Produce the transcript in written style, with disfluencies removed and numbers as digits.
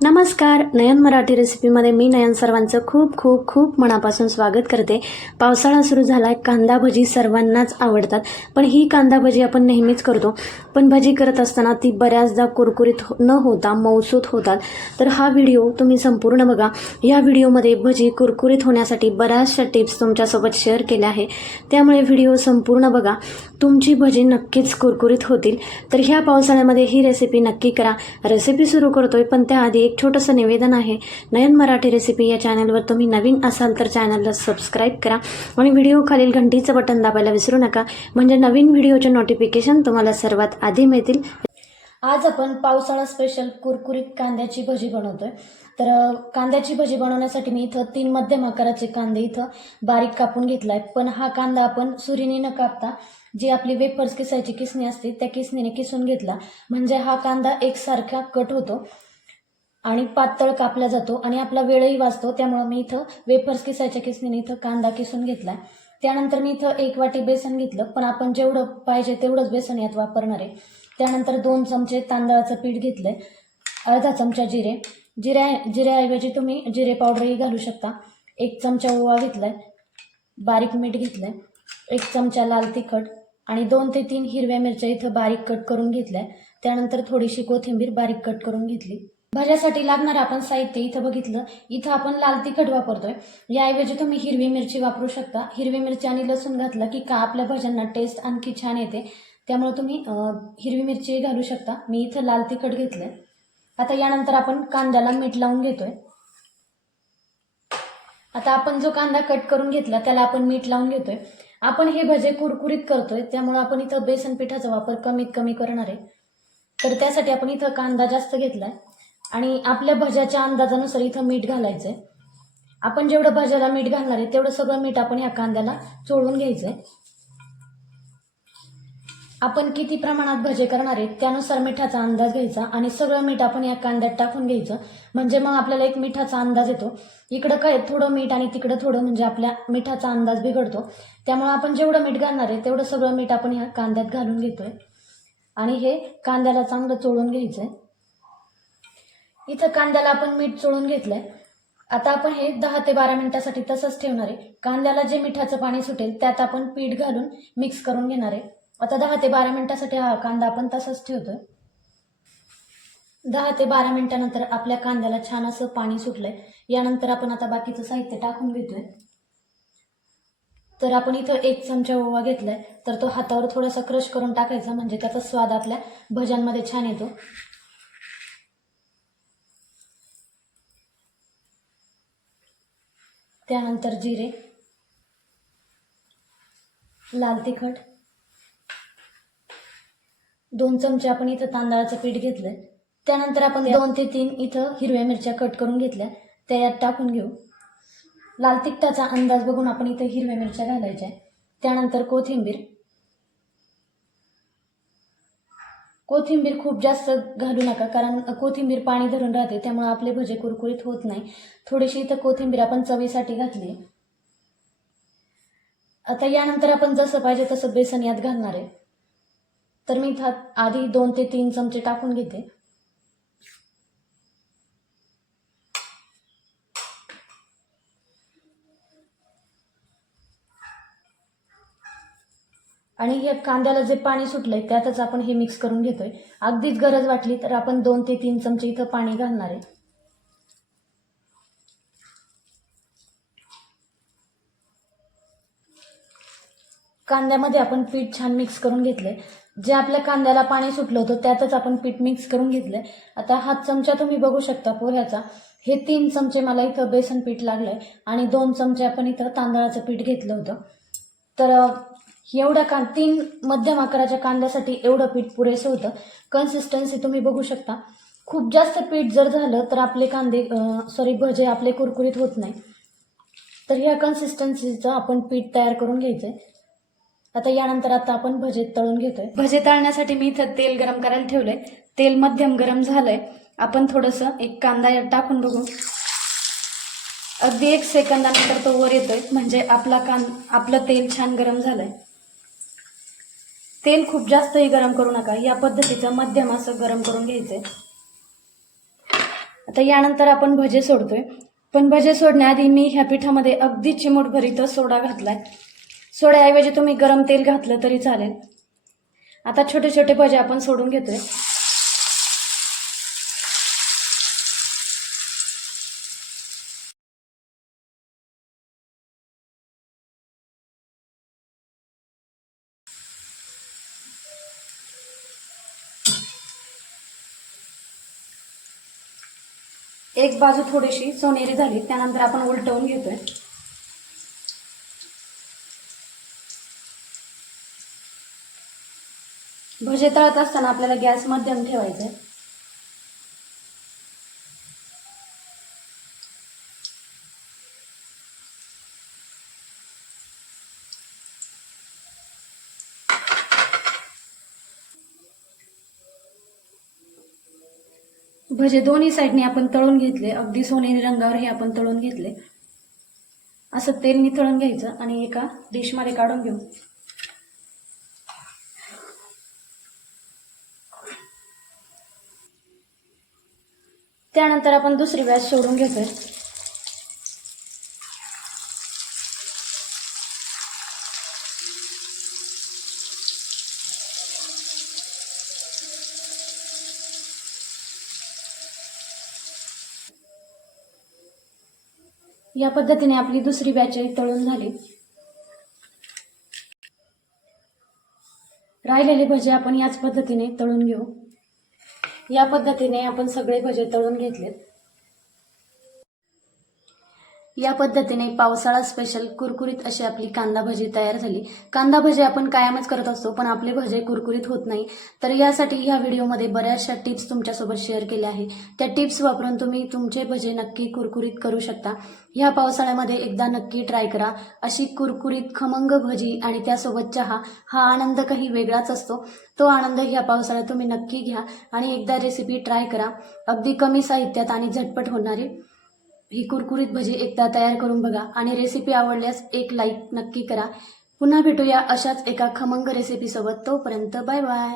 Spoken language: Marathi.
नमस्कार, नयन मराठी रेसिपीमध्ये मी नयन सर्वांचं खूप खूप खूप मनापासून स्वागत करते. पावसाळा सुरू झाला आहे. कांदा भजी सर्वांनाच आवडतात, पण ही कांदा भजी आपण नेहमीच करतो. पण भजी करत असताना ती बऱ्याचदा कुरकुरीत न होता मऊसूत होतात. तर हा व्हिडिओ तुम्ही संपूर्ण बघा. या व्हिडिओमध्ये भजी कुरकुरीत होण्यासाठी बऱ्याचशा टिप्स तुमच्यासोबत शेअर केल्या आहे, त्यामुळे व्हिडिओ संपूर्ण बघा. तुमची भजी नक्कीच कुरकुरीत होतील. तर ह्या पावसाळ्यामध्ये ही रेसिपी नक्की करा. रेसिपी सुरू करतोय, पण त्याआधी एक छोटंसं निवेदन आहे. नयन मराठी रेसिपी या चॅनलवर तुम्ही नवीन असाल तर चॅनलला सबस्क्राईब करा आणि व्हिडिओ खालील घंटीचं बटन दाबायला विसरू नका, म्हणजे नवीन व्हिडिओचे नोटिफिकेशन तुम्हाला सर्वात आधी मिळतील. आज आपण पावसाळा स्पेशल कुरकुरीत कांद्याची भजी बनवतोय. तर कांद्याची भजी बनवण्यासाठी मी इथं 3 मध्यम आकाराचे कांदे इथं बारीक कापून घेतलाय. पण हा कांदा आपण सुरीने न कापता जी आपली वेफर्स किसायची किसणी असते त्या किसणीने किसून घेतला, म्हणजे हा कांदा एकसारखा कट होतो आणि पातळ कापला जातो आणि आपला वेळही वाचतो. त्यामुळे मी इथं वेफर्स किसायच्या किसणीने इथं कांदा किसून घेतलाय. त्यानंतर मी इथं 1 वाटी बेसन घेतलं, पण आपण जेवढं पाहिजे तेवढंच बेसन यात वापरणार आहे. त्यानंतर 2 चमचे तांदळाचं पीठ घेतलंय, अर्धा चमचा जिऱ्याऐवजी तुम्ही जिरे पावडरही घालू शकता. 1 चमचा ओवा घेतलाय, बारीक मीठ घेतलंय, 1 चमचा लाल तिखट आणि 2 ते 3 हिरव्या मिरच्या इथं बारीक कट करून घेतल्या. त्यानंतर थोडीशी कोथिंबीर बारीक कट करून घेतली. भाज्यासाठी लागणार आपण साहित्य इथं बघितलं. इथं आपण लाल तिखट वापरतोय, याऐवजी तुम्ही हिरवी मिरची वापरू शकता. हिरवी मिरची आणि लसूण घातला की का आपल्या भाज्यांना टेस्ट आणखी छान येते, त्यामुळे तुम्ही हिरवी मिरची घालू शकता. मी इथं लाल तिखट घेतलंय. आता यानंतर आपण कांद्याला मीठ लावून घेतोय. आता आपण जो कांदा कट करून घेतला त्याला आपण मीठ लावून घेतोय. आपण हे भजे कुरकुरीत करतोय, त्यामुळे आपण इथं बेसन पिठाचा वापर कमीत कमी करणार आहे. तर त्यासाठी आपण इथं कांदा जास्त घेतलाय आणि आपल्या भज्याच्या अंदाजानुसार इथं मीठ घालायचंय. आपण जेवढं भज्याला मीठ घालणार आहे तेवढं सगळं मीठ आपण ह्या कांद्याला चोळून घ्यायचंय. आपण किती प्रमाणात भजे करणार आहे त्यानुसार मिठाचा अंदाज घ्यायचा आणि सगळं मीठ आपण या कांद्यात टाकून घ्यायचं, म्हणजे मग आपल्याला एक मिठाचा अंदाज येतो. इकडं काय थोडं मीठ आणि तिकडं थोडं, म्हणजे आपल्या मिठाचा अंदाज बिघडतो. त्यामुळे आपण जेवढं मीठ घालणार आहे तेवढं सगळं मीठ आपण ह्या कांद्यात घालून घेतोय आणि हे कांद्याला चांगलं चोळून घ्यायचंय. इथं कांद्याला आपण मीठ चोळून घेतलंय. आता आपण हे 10 ते 12 मिनिटासाठी तसंच ठेवणार आहे. कांद्याला जे मिठाचं पाणी सुटेल त्यात आपण पीठ घालून मिक्स करून घेणार आहे. आता 10 ते 12 मिनिटासाठी हा कांदा आपण तसंच ठेवतोय. 10 ते 12 मिनिटानंतर आपल्या कांद्याला छान असं पाणी सुटलंय. यानंतर आपण आता बाकीचं साहित्य टाकून घेतोय. तर आपण इथं 1 चमचा ओवा घेतलाय, तर तो हातावर थोडासा क्रश करून टाकायचा, म्हणजे त्याचा स्वाद आपल्या भज्यांमध्ये छान येतो. त्यानंतर जिरे, लाल तिखट, 2 चमचे आपण इथं तांदळाचं पीठ घेतलंय. त्यानंतर आपण 2 ते 3 इथं हिरव्या मिरच्या कट करून घेतल्या, त्या यात टाकून घेऊ. लाल तिखटाचा अंदाज बघून आपण इथं हिरव्या मिरच्या घालायच्या. त्यानंतर कोथिंबीर खूप जास्त घालू नका, कारण कोथिंबीर पाणी धरून राहते, त्यामुळे आपले भजे कुरकुरीत होत नाही. थोडीशी इथं कोथिंबीर आपण चवीसाठी घातली. आता यानंतर आपण जसं पाहिजे तसं बेसन यात घालणार आहे. तर मी इथं आधी 2 ते 3 चमचे टाकून घेते. आणि हे कांद्याला जे पाणी सुटलंय त्यातच आपण हे मिक्स करून घेतोय. अगदीच गरज वाटली तर आपण 2 ते 3 चमचे इथं पाणी घालणार आहे. कांद्यामध्ये आपण पीठ छान मिक्स करून घेतलंय. जे आपल्या कांद्याला पाणी सुटलं होतं त्यातच आपण पीठ मिक्स करून घेतलंय. आता हा चमचा तुम्ही बघू शकता पोह्याचा, हे 3 चमचे मला इथं बेसन पीठ लागलंय आणि 2 चमचे आपण इथं तांदळाचं पीठ घेतलं होतं. तर एवढ्या 3 मध्यम आकाराच्या कांद्यासाठी एवढं पीठ पुरेसं होतं. कन्सिस्टन्सी तुम्ही बघू शकता. खूप जास्त पीठ जर झालं तर आपले भजे आपले कुरकुरीत होत नाही. तर ह्या कन्सिस्टन्सीचं आपण पीठ तयार करून घ्यायचंय. आता यानंतर आपण भजे तळून घेतोय. भजे तळण्यासाठी मी इथं तेल गरम करायला ठेवलंय. तेल मध्यम गरम झालंय. आपण थोडंसं एक कांदा यात टाकून बघू. अगदी 1 सेकंदानंतर तो वर येतोय, म्हणजे आपलं तेल छान गरम झालंय. तेल खूप जास्तही गरम करू नका, या पद्धतीचं मध्यम असं गरम करून घ्यायचंय. आता यानंतर आपण भजे सोडतोय, पण भजे सोडण्याआधी मी ह्या पिठामध्ये अगदी चिमूटभर इथं सोडा घातलाय. सोड्याऐवजी तुम्ही गरम तेल घातलं तरी चालेल. आता छोटे छोटे भजे आपण सोडून घेतोय. एक बाजू थोडीशी सोनेरी झाली, त्यानंतर आपण उलटवून घेतोय. भजे तळत असताना आपल्याला गॅस मध्यम ठेवायचा आहे. भजे दोन्ही साईडने आपण तळून घेतले, अगदी सोनेरी रंगावर हे आपण तळून घेतले. असं तेल निथळून घ्यायचं आणि एका डिशमध्ये काढून घेऊ. त्यानंतर आपण दुसरी बॅच सोडून घेतोय. या पद्धतीने आपली दुसरी बॅच तळून झाली. राहिलेले भजे आपण याच पद्धतीने तळून घेऊ. या पद्धतीने आपण सगळे भजे तळून घेतलेत. या पद्धतीने पावसाळा स्पेशल कुरकुरीत अशी आपली कांदा भजी तयार झाली. कांदा भजी आपण कायमच करत असतो, पण आपले भजे कुरकुरीत होत नाही. तर यासाठी ह्या व्हिडिओमध्ये बऱ्याचशा टिप्स तुमच्यासोबत शेअर केल्या आहे. त्या टिप्स वापरून तुम्ही तुमचे भजे नक्की कुरकुरीत करू शकता. ह्या पावसाळ्यामध्ये एकदा नक्की ट्राय करा. अशी कुरकुरीत खमंग भजी आणि त्यासोबत चहा, हा आनंद काही वेगळाच असतो. तो आनंद ह्या पावसाळ्यात तुम्ही नक्की घ्या आणि एकदा रेसिपी ट्राय करा. अगदी कमी साहित्यात आणि झटपट होणारी ही कुरकुरीत भजी एकदा तयार करून बघा आणि रेसिपी आवडल्यास एक लाईक नक्की करा. पुन्हा भेटूया अशाच एका खमंग रेसिपीसोबत. तोपर्यंत बाय बाय.